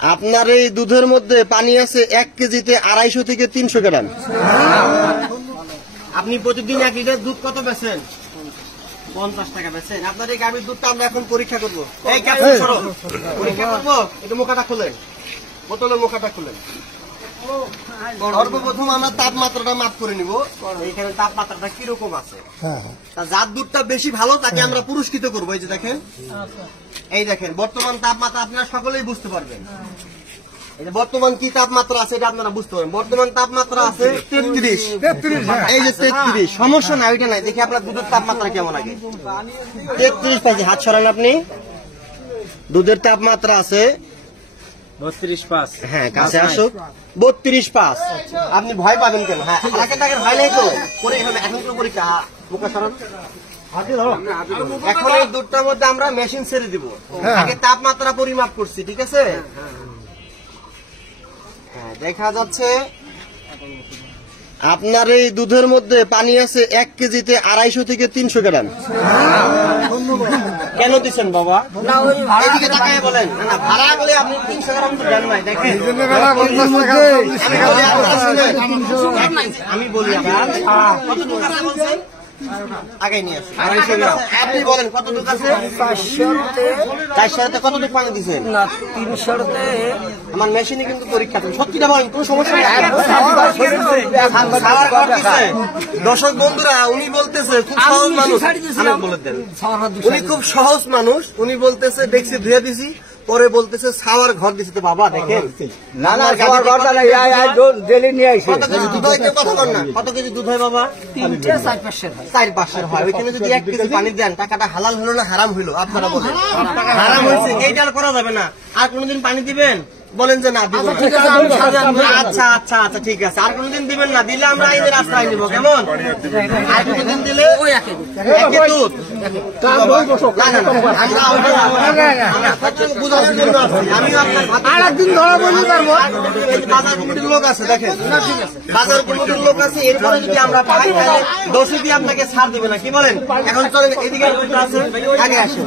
আপনার এই দুধের মধ্যে পানি আছে 1 কেজিতে 250 থেকে 300 গ্রাম। আপনি প্রতিদিন 1 লিটার দুধ কত বেচেন? 50 টাকা বেচেন। আপনার এই গাভীর দুধটা আমরা এখন পরীক্ষা করবো। এই ক্যাপসুল সরো, পরীক্ষা করবো। একটু মুখটা খুলেন, বোতলের মুখটা খুলেন। সর্বপ্রথম আমরা তাপমাত্রাটা মাপ করে নিব, এখানে তাপমাত্রাটা কিরকম আছে। যার দুধটা বেশি ভালো তাকে আমরা পুরস্কৃত করবো। এই যে দেখেন, এই দেখেন বর্তমান তাপমাত্রা আপনারা সকলেই বুঝতে পারবেন। এই যে বর্তমান কি তাপমাত্রা আছে এটা আপনারা বুঝতে পারবেন। বর্তমান তাপমাত্রা আছে 33। এই যে 33, সমস্যা নাই, ওইটা নাই। দেখি আপনার দুধের তাপমাত্রা কেমন আগে। 33 পাইছি, হাত সরান আপনি। দুধের তাপমাত্রা আছে 32.5। হ্যাঁ, কাছে আসুক। 32.5। আপনি ভয় পাবেন কেন? হ্যাঁ, টাকার ভয় নেই তো। এখন তো পরীক্ষা, মুখে সরান। এখন এই দুধটার মধ্যে আমরা মেশিন ছেড়ে দিব। আগে তাপমাত্রা পরিমাপ করছি, ঠিক আছে? হ্যাঁ, দেখা যাচ্ছে আপনার এই দুধের মধ্যে পানি আছে 1 কেজিতে 250 থেকে 300 গ্রাম। কেন দিচ্ছেন বাবা? এদিকে তাকায় বলেন। না, ভাড়া গেলে আপনি 300 গ্রাম তো দেন নাই। দেখেন, আমি বলি কত দুধ আছে বলছেন? আগে নিয়ে আসুন 250 গ্রাম। আপনি বলেন কত দুধ আছে? 400 কত দুধ পানি দিচ্ছেন? 300 আমার মেশিনে কিন্তু পরীক্ষা করেন। সত্যিটা বলেন, কোনো সমস্যা নেই। দর্শক বন্ধুরা, উনি বলতেছে খুব সহজ মানুষ। আমি বলে দেন, উনি খুব সহজ মানুষ। উনি বলতেছে দেখছি ধুয়ে দিছি, পরে বলতেছে ছাওয়ার ঘর দিছে। তো বাবা দেখেন, না না, ছাওয়ার ঘরটা না, ডেলি নিয়ে আইছে। কত কেজি দুধ হয়? কথা বল না, কত কেজি দুধ হয় বাবা? 4-5 হয়। ওইখানে যদি 1 কেজি পানি দেন, টাকাটা হালাল হলো না হারাম হইলো? আপনারা বলেন। হারাম হয়েছে, এইটা আর করা যাবে না। আর কোনোদিন পানি দিবেন? বলেন যে না দিব না। আচ্ছা আচ্ছা আচ্ছা, ঠিক আছে। আর কোনোদিন দিবেন না, দিলে আমরা আইনের রাস্তায় নিব। কেমন? আর কোনোদিন দিলে একই দুধ। বুঝানোর জন্য আমিও আপনার আরেকদিন ধরা বলতে পারবো। বাজার কমিটির লোক আছে, দেখেন, বাজার কমিটির লোক আছে। এরপরে যদি আমরা পাই তাহলে 10 দিয়ে আপনাকে ছাড় দেবে না। কি বলেন? এখন চলেন, এদিকে আছে, আগে আসেন।